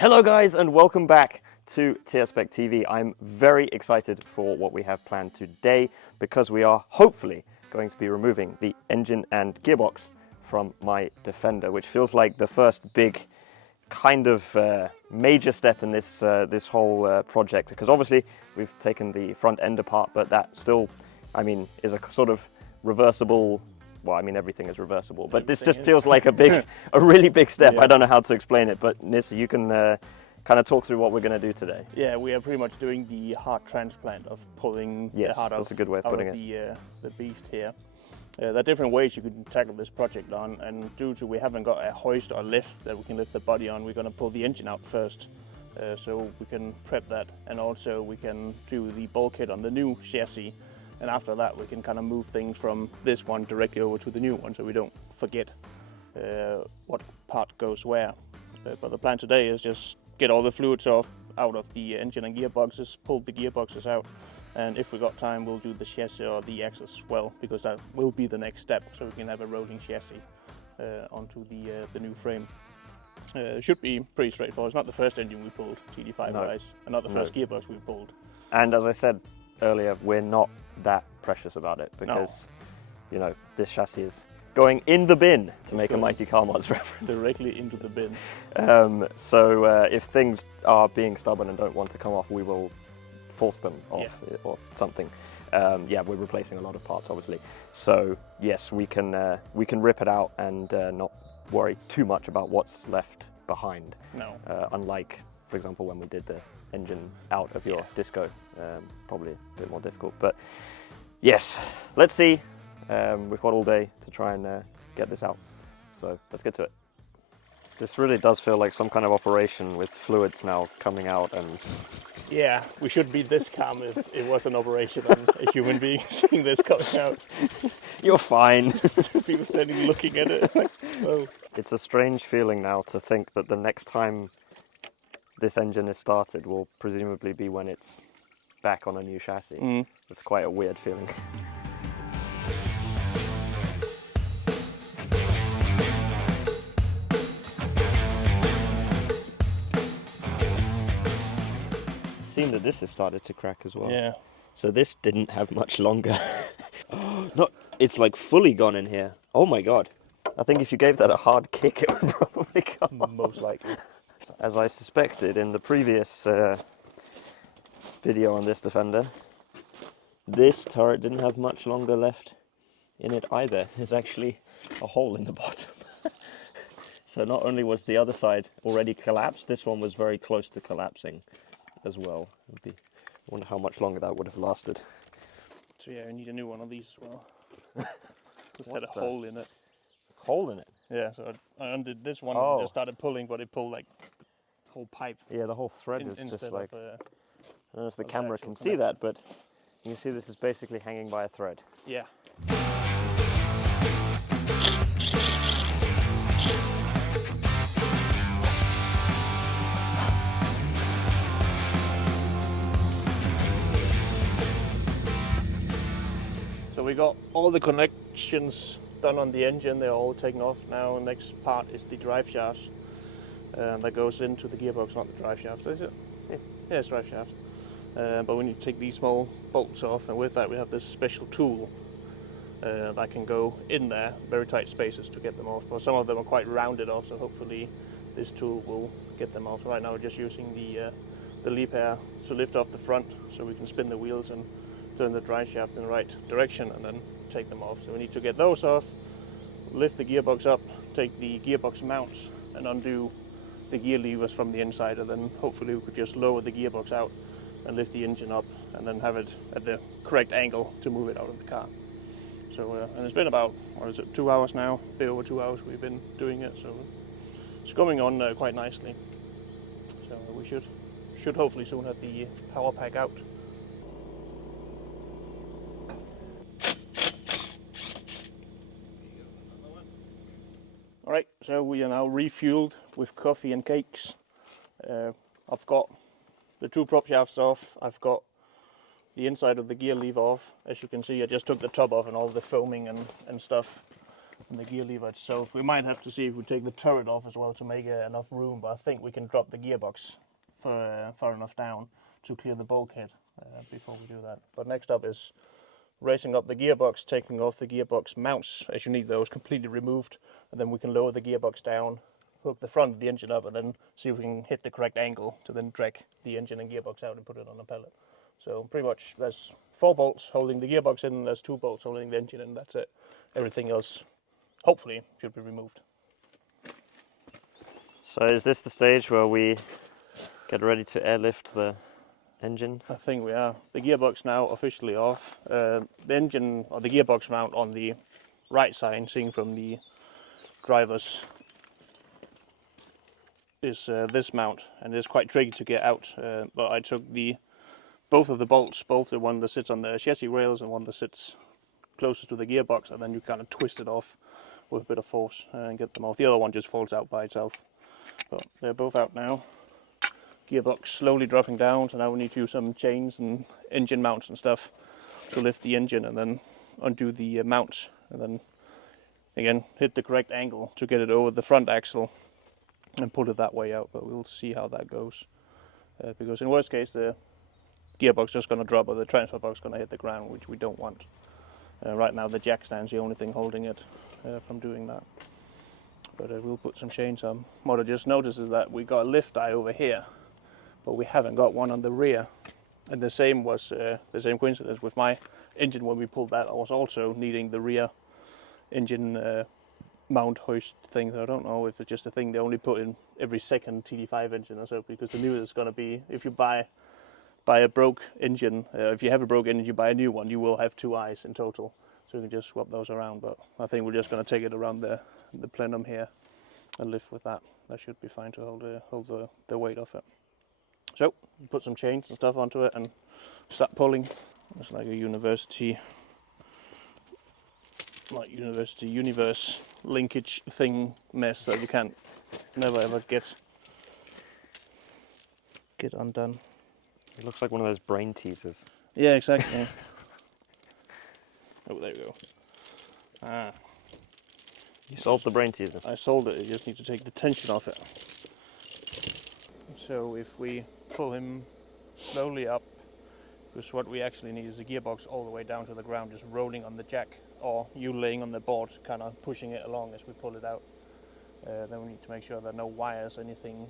Hello guys and welcome back to TSpec TV. I'm very excited for what we have planned today because we are hopefully going to be removing the engine and gearbox from my Defender, which feels like the first big kind of major step in this this whole project, because obviously we've taken the front end apart, but that still, I mean, is a sort of reversible. Well, I mean, everything is reversible, but this just feels like a really big step. Yeah. I don't know how to explain it, but Nisse, you can kind of talk through what we're going to do today. Yeah, we are pretty much doing the heart transplant of pulling the heart that's a good way of putting it. The beast here. There are different ways you can tackle this project on, and due to we haven't got a hoist or lift that we can lift the body on, we're going to pull the engine out first, so we can prep that, and also we can do the bulkhead on the new chassis. And after that, we can kind of move things from this one directly over to the new one, so we don't forget what part goes where. But the plan today is just get all the fluids out of the engine and gearboxes, pull the gearboxes out, and if we got time, we'll do the chassis or the axles as well, because that will be the next step, so we can have a rolling chassis onto the new frame. It should be pretty straightforward. It's not the first engine we pulled, TD5-wise, and not the first gearbox we pulled. And as I said earlier, we're not that precious about it because, you know, this chassis is going in the bin, to make a Mighty Car Mods reference. Directly into the bin. So if things are being stubborn and don't want to come off, we will force them off or something. Yeah, we're replacing a lot of parts, obviously. So yes, we can rip it out and not worry too much about what's left behind. No. Unlike, for example, when we did the engine out of your disco, probably a bit more difficult, but yes, let's see. We've got all day to try and get this out, so let's get to it. This really does feel like some kind of operation with fluids now coming out, and yeah, we should be this calm if it was an operation and a human being seeing this coming out. You're fine. People standing looking at it like, whoa. It's a strange feeling now to think that the next time this engine is started will presumably be when it's back on a new chassis. It's quite a weird feeling. Seen that this has started to crack as well. Yeah. So this didn't have much longer. No, it's like fully gone in here. Oh my god. I think if you gave that a hard kick, it would probably come off. Most likely. As I suspected in the previous video on this Defender, this turret didn't have much longer left in it either. There's actually a hole in the bottom. So not only was the other side already collapsed, this one was very close to collapsing as well. I wonder how much longer that would have lasted. So yeah, I need a new one of these as well. Just had a hole in it. Hole in it? Yeah, so I undid this one and just started pulling, but it pulled like the whole pipe. Yeah, the whole thread is just like, I don't know if the camera can see that, but you can see this is basically hanging by a thread. Yeah. So we got all the connections done on the engine. They're all taken off now. Next part is the drive shaft that goes into the gearbox, not the drive shaft, is it? Yeah, it's drive shaft. But we need to take these small bolts off, and with that we have this special tool that can go in there, very tight spaces, to get them off. But some of them are quite rounded off, so hopefully this tool will get them off. Right now we're just using the leaf hair to lift off the front so we can spin the wheels and turn the drive shaft in the right direction and then take them off. So we need to get those off, lift the gearbox up, take the gearbox mount and undo the gear levers from the inside, and then hopefully we could just lower the gearbox out and lift the engine up and then have it at the correct angle to move it out of the car. So and it's been about, what is it, 2 hours now, a bit over 2 hours we've been doing it, so it's going on quite nicely. So we should hopefully soon have the power pack out. Alright, so we are now refueled with coffee and cakes. I've got the two prop shafts off, I've got the inside of the gear lever off. As you can see, I just took the top off and all the foaming and stuff and the gear lever itself. We might have to see if we take the turret off as well to make enough room, but I think we can drop the gearbox far enough down to clear the bulkhead before we do that. But next up is raising up the gearbox, taking off the gearbox mounts, as you need those completely removed, and then we can lower the gearbox down, hook the front of the engine up, and then see if we can hit the correct angle to then drag the engine and gearbox out and put it on a pallet. So pretty much there's 4 bolts holding the gearbox in, and there's 2 bolts holding the engine in, that's it. Everything else, hopefully, should be removed. So is this the stage where we get ready to airlift the engine? I think we are. The gearbox now officially off. The engine, or the gearbox mount on the right side, seen from the driver's, is this mount, and it's quite tricky to get out. But I took both of the bolts, both the one that sits on the chassis rails and one that sits closest to the gearbox, and then you kind of twist it off with a bit of force and get them off. The other one just falls out by itself. But they're both out now. Gearbox slowly dropping down, so now we need to use some chains and engine mounts and stuff to lift the engine and then undo the mounts, and then again hit the correct angle to get it over the front axle and pull it that way out. But we'll see how that goes, because in worst case the gearbox just going to drop, or the transfer box going to hit the ground, which we don't want. Right now the jack stand's the only thing holding it from doing that. But we'll put some chains on. What I just noticed is that we got a lift eye over here, but we haven't got one on the rear. And the same was the same coincidence with my engine. When we pulled that, I was also needing the rear engine mount hoist thing. So I don't know if it's just a thing they only put in every second TD5 engine or so, because the new is going to be, if you buy a broke engine, if you have a broke engine, you buy a new one, you will have 2 eyes in total. So you can just swap those around. But I think we're just going to take it around the plenum here and lift with that. That should be fine to hold the weight off it. So put some chains and stuff onto it and start pulling. It's like a universe linkage thing mess that you can't never ever get undone. It looks like one of those brain teasers. Yeah, exactly. Oh, there we go. You solved the brain teaser. I solved it. You just need to take the tension off it. So if we pull him slowly up, because what we actually need is the gearbox all the way down to the ground, just rolling on the jack, or you laying on the board, kind of pushing it along as we pull it out. Then we need to make sure that no wires, anything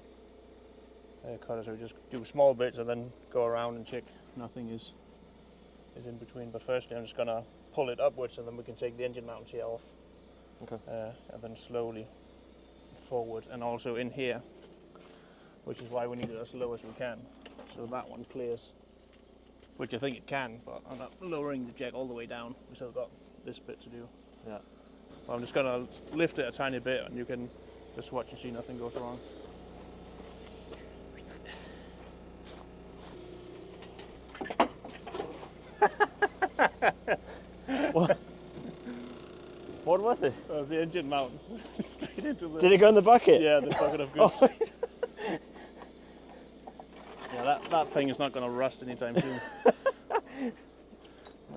cut. So we just do small bits and then go around and check nothing is in between. But firstly, I'm just gonna pull it upwards, and then we can take the engine mounts here off. Okay. And then slowly forward, and also in here, which is why we need it as low as we can, so that one clears, which I think it can, but I'm not lowering the jack all the way down. We still got this bit to do. Yeah. So I'm just gonna lift it a tiny bit, and you can just watch and see nothing goes wrong. What was it? That was the engine mount. Straight into the... Did it go in the bucket? Yeah, the bucket of goods. Oh. Yeah, that thing is not going to rust anytime soon.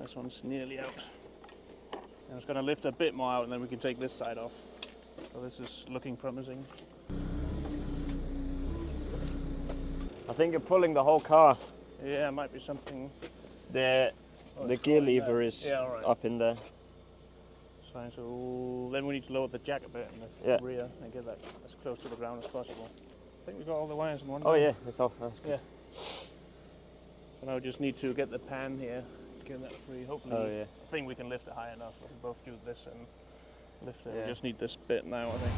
This one's nearly out. I'm just going to lift a bit more out, and then we can take this side off. So this is looking promising. I think you're pulling the whole car. Yeah, it might be something. The gear lever is right. up in there. Fine, so then we need to lower the jack a bit in the rear and get that as close to the ground as possible. I think we got all the wires in one. Oh yeah, it's off. That's good. Yeah. So now we just need to get the pan here, get that free. Hopefully, I think we can lift it high enough. We can both do this and lift it. Yeah. We just need this bit now, I think.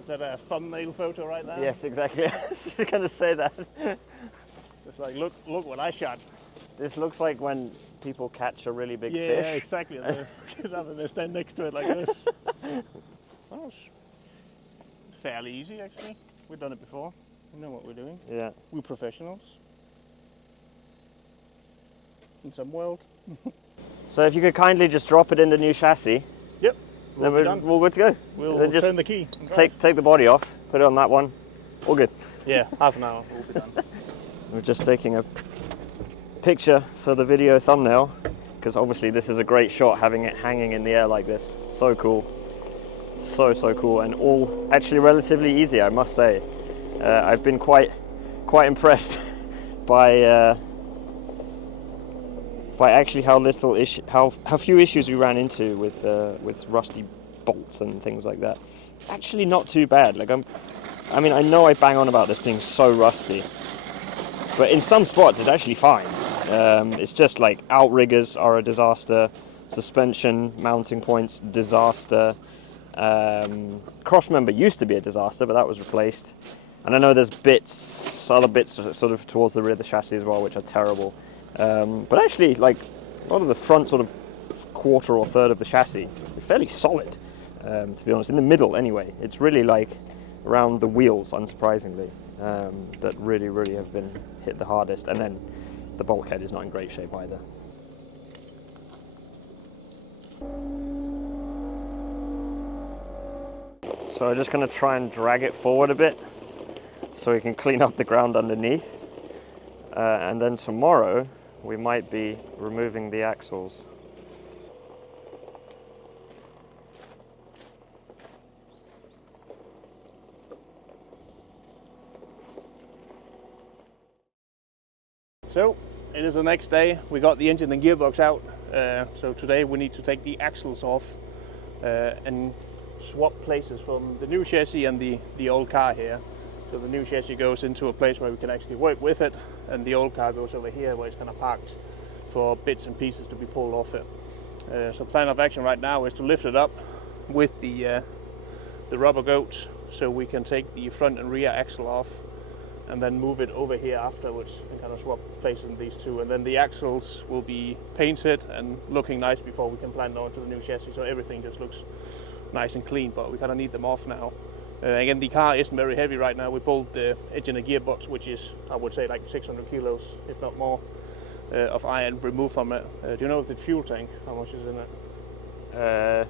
Is that a thumbnail photo right now? Yes, exactly. I was going to say that. It's like, look what I shot. This looks like when people catch a really big fish. Yeah, exactly. They get up and they stand next to it like this. That was fairly easy, actually. We've done it before. We know what we're doing. Yeah. We're professionals in some world. So if you could kindly just drop it in the new chassis, Yep. then we're all good to go. We'll just turn the key. And drive. take the body off, put it on that one, all good. Yeah, half an hour, we'll be done. We're just taking a picture for the video thumbnail, because obviously this is a great shot, having it hanging in the air like this. So cool. So cool, and all actually relatively easy, I must say. I've been quite impressed by actually how little how few issues we ran into with rusty bolts and things like that. Actually, not too bad. Like I mean, I know I bang on about this being so rusty, but in some spots it's actually fine. It's just like outriggers are a disaster, suspension mounting points disaster. Crossmember used to be a disaster, but that was replaced. And I know there's other bits sort of towards the rear of the chassis as well, which are terrible. But actually, like a lot of the front sort of quarter or third of the chassis are fairly solid, to be honest. In the middle, anyway, it's really like around the wheels, unsurprisingly, that really have been hit the hardest. And then the bulkhead is not in great shape either. So I'm just going to try and drag it forward a bit so we can clean up the ground underneath. And then tomorrow we might be removing the axles. So it is the next day. We got the engine and gearbox out. So today we need to take the axles off and swap places from the new chassis and the old car here. So the new chassis goes into a place where we can actually work with it, and the old car goes over here where it's kind of parked for bits and pieces to be pulled off it. So plan of action right now is to lift it up with the rubber goats, so we can take the front and rear axle off and then move it over here afterwards and kind of swap places in these two. And then the axles will be painted and looking nice before we can plant onto the new chassis, so everything just looks nice and clean, but we kind of need them off now. Again, the car isn't very heavy right now. We pulled the engine and gearbox, which is, I would say, like 600 kilos, if not more, of iron removed from it. Do you know the fuel tank, how much is in it?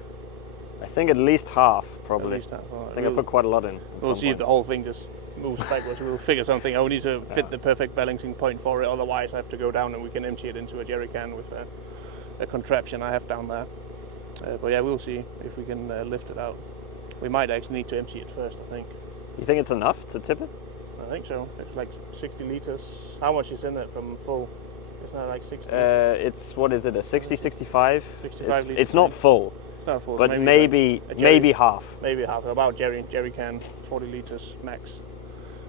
I think at least half, probably. At least half. Right. I think I put quite a lot in. We'll see if the whole thing just moves backwards. We'll figure something. I will need to fit the perfect balancing point for it, otherwise I have to go down and we can empty it into a jerry can with a contraption I have down there. But yeah, we'll see if we can lift it out. We might actually need to empty it first, I think. You think it's enough to tip it? I think so. It's like 60 litres. How much is in it from full? It's not like 60? It's, what is it, a 60, 65? 65 litres. It's not full. It's not full. But So maybe half. Maybe half. About jerry can, 40 litres max.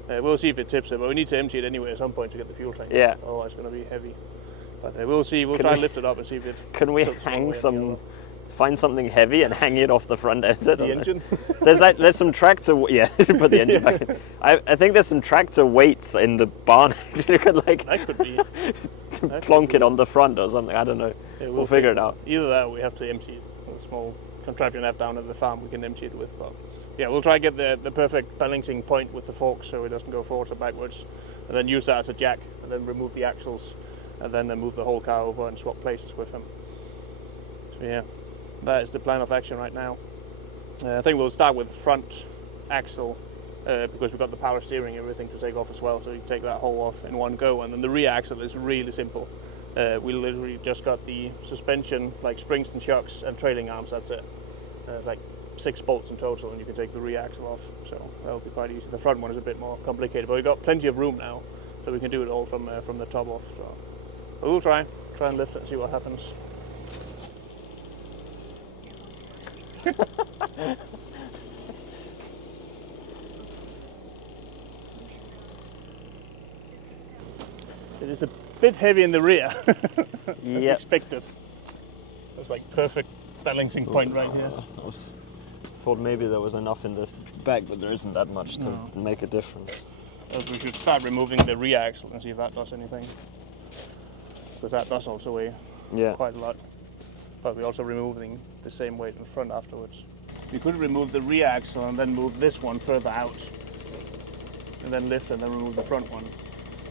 We'll see if it tips it, but we need to empty it anyway at some point to get the fuel tank. Yeah. Otherwise it's going to be heavy. But we'll see. We'll try and lift it up and see if it... Can we hang some... Find something heavy and hang it off the front end. The engine? There's some tractor, yeah, put the engine back in. I think there's some tractor weights in the barn. You could like that could be plonk it on the front or something. I don't know. Yeah, we'll figure it out. Either that or we have to empty it. A small contraption I have down at the farm we can empty it with. But yeah, we'll try and get the perfect balancing point with the forks so it doesn't go forwards or backwards, and then use that as a jack, and then remove the axles, and then move the whole car over and swap places with them. So yeah. That is the plan of action right now. I think we'll start with the front axle because we've got the power steering and everything to take off as well, so you take that whole off in one go. And then the rear axle is really simple. We literally just got the suspension, like springs and shocks and trailing arms, that's it. Like 6 bolts in total, and you can take the rear axle off, so that'll be quite easy. The front one is a bit more complicated, but we've got plenty of room now, so we can do it all from the top off. So but we'll try and lift it and see what happens. It is a bit heavy in the rear, as expected. It's like perfect balancing point right here. I thought maybe there was enough in this back, but there isn't that much to make a difference. We should start removing the rear axle and see if that does anything, because that does also weigh quite a lot. But we're also removing the same weight in front afterwards. We could remove the rear axle and then move this one further out, and then lift and then remove the front one,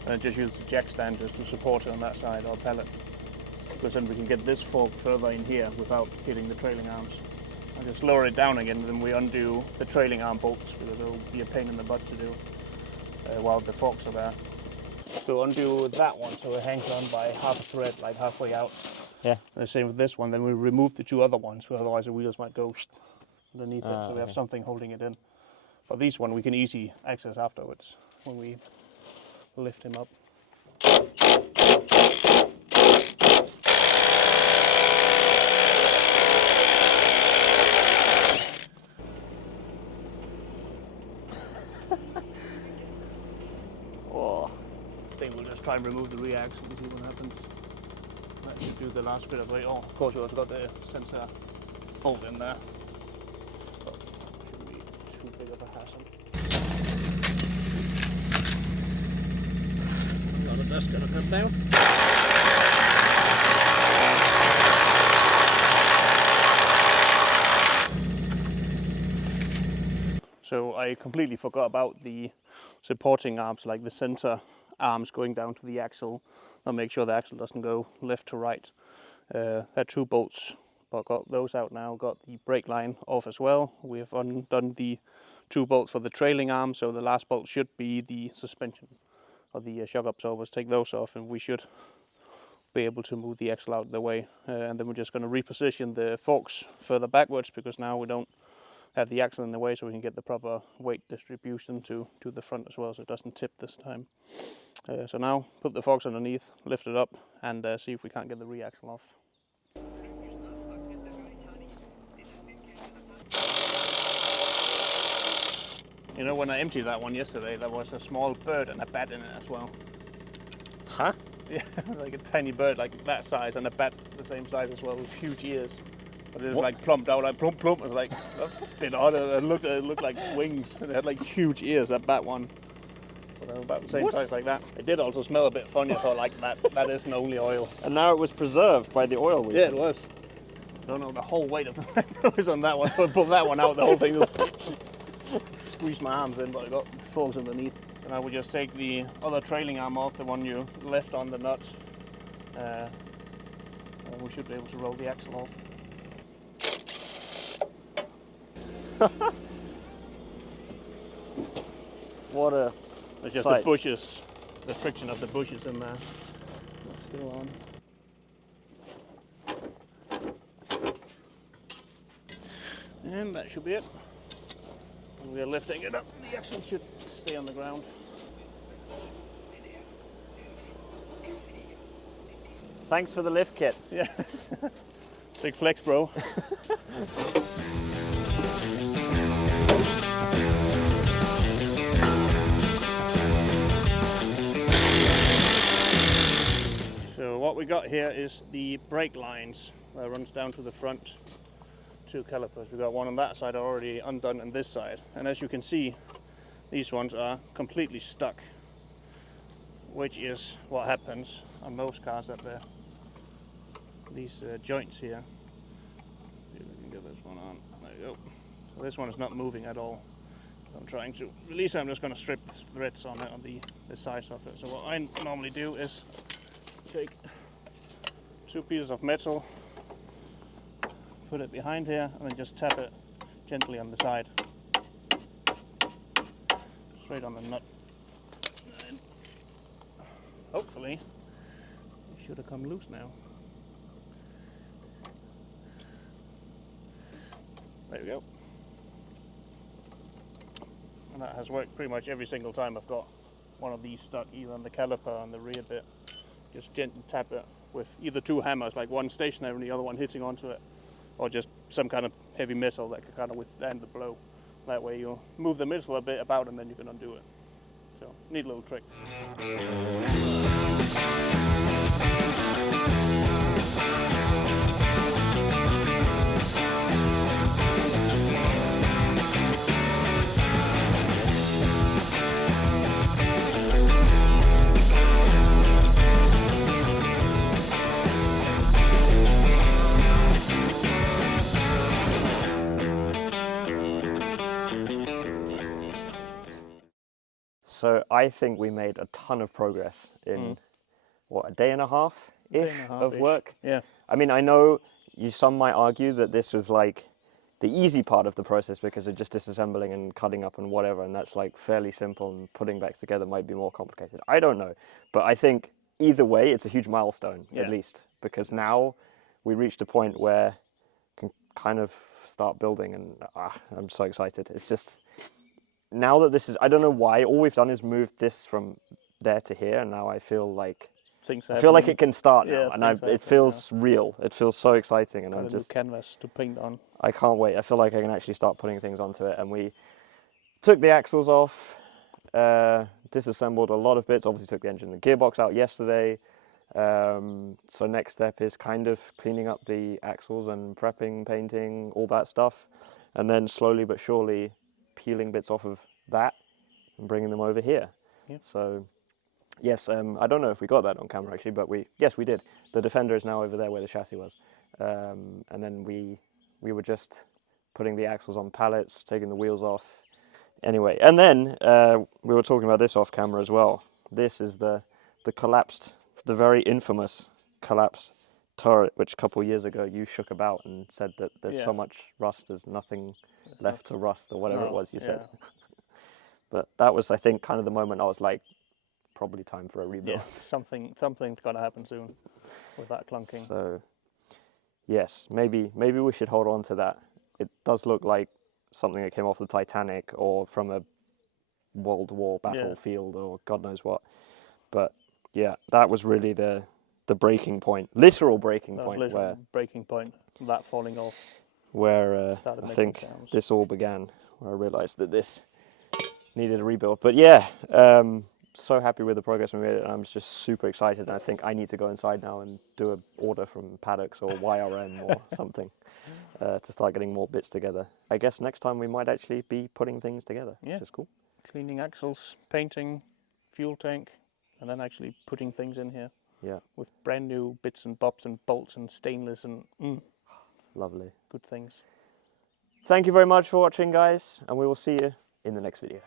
and just use the jack stand just to support it on that side or pallet. because then we can get this fork further in here without hitting the trailing arms. I just lower it down again, and then we undo the trailing arm bolts because it will be a pain in the butt to do while the forks are there. So undo that one so it hangs on by half a thread, like halfway out. Yeah. And the same with this one. Then we remove the two other ones, otherwise the wheels might go underneath it. So we have something holding it in. But this one we can easily access afterwards when we lift him up. Oh. I think we'll just try and remove the rear axle and see what happens. That should do the last bit of it. Oh, of course we also got the sensor bolt in there. But shouldn't be too big of a hassle. Got the dust gonna come down. So I completely forgot about the supporting arms, like the center arms going down to the axle. I'll make sure the axle doesn't go left to right. Had two bolts, but got those out now. Got the brake line off as well. We have undone the two bolts for the trailing arm, so the last bolt should be the suspension or the shock absorbers. Take those off and we should be able to move the axle out of the way. And then we're just going to reposition the forks further backwards because now we don't have the axle in the way, so we can get the proper weight distribution to the front as well, so it doesn't tip this time. So now put the forks underneath, lift it up, and see if we can't get the rear axle off. You know, when I emptied that one yesterday, there was a small bird and a bat in it as well. Huh? Yeah, like a tiny bird, like that size, and a bat the same size as well, with huge ears. But it was like plumped out, like plump plump. It was like a bit odd. It looked like wings, and it had like huge ears. That bat one, but they were about the same size like that. It did also smell a bit funny. I thought like that isn't only oil. And now it was preserved by the oil. Yeah, it was. I don't know, the whole weight of the was on that one. So I pulled that one out. The whole thing just squeezed my arms in, but I got forks underneath. And I would just take the other trailing arm off, the one you left on the nut. And we should be able to roll the axle off. What a It's just sight. the bushes, the friction of the bushes in there. It's still on. And that should be it. And we are lifting it up. The axle should stay on the ground. Thanks for the lift kit. Yeah. Big flex, bro. So what we got here is the brake lines that runs down to the front two calipers. We got one on that side already undone and this side. And as you can see, these ones are completely stuck, which is what happens on most cars at these joints here. See if we can get this one on. There you go. So this one is not moving at all. I'm trying to release it. I'm just going to strip threads on it, on the sides of it. So what I normally do is take two pieces of metal, put it behind here, and then just tap it gently on the side, straight on the nut. And hopefully it should have come loose now. There we go. And that has worked pretty much every single time I've got one of these stuck, either on the caliper on the rear bit. Just gently tap it with either two hammers, like one stationary and the other one hitting onto it, or just some kind of heavy metal that can kind of withstand the blow. That way you'll move the metal a bit about and then you can undo it. So, neat little trick. So I think we made a ton of progress in, what, a day and a half? of work. Yeah. I mean, I know some might argue that this was like the easy part of the process because of just disassembling and cutting up and whatever, and that's like fairly simple, and putting back together might be more complicated. I don't know, but I think either way, it's a huge milestone, at least, because now we reached a point where we can kind of start building, and I'm so excited. It's just, now that this is, I don't know why, all we've done is moved this from there to here, and now I feel like it can start now, and it feels real. It feels so exciting, and I'm just canvas to paint on. I can't wait. I feel like I can actually start putting things onto it. And we took the axles off, disassembled a lot of bits. Obviously, took the engine and the gearbox out yesterday. So next step is kind of cleaning up the axles and prepping, painting, all that stuff, and then slowly but surely peeling bits off of that and bringing them over here. Yeah. So. Yes, I don't know if we got that on camera actually, but we did. The Defender is now over there where the chassis was, and then we were just putting the axles on pallets, taking the wheels off. Anyway, and then we were talking about this off camera as well. This is the collapsed, the very infamous collapsed turret, which a couple of years ago you shook about and said that there's so much rust, there's nothing left to rust, or whatever it was you said. But that was, I think, kind of the moment I was like, probably time for a rebuild. Yeah, something's got to happen soon with that clunking. So, yes, maybe we should hold on to that. It does look like something that came off the Titanic or from a World War battlefield or God knows what. But yeah, that was really the breaking point, literal breaking point, that falling off. Where I think this all began, where I realised that this needed a rebuild. But yeah. So happy with the progress we made, and I'm just super excited. And I think I need to go inside now and do an order from Paddocks or YRM or something to start getting more bits together. I guess next time we might actually be putting things together, which is cool. Cleaning axles, painting, fuel tank, and then actually putting things in here. Yeah. With brand new bits and bobs and bolts and stainless and lovely. Good things. Thank you very much for watching, guys, and we will see you in the next video.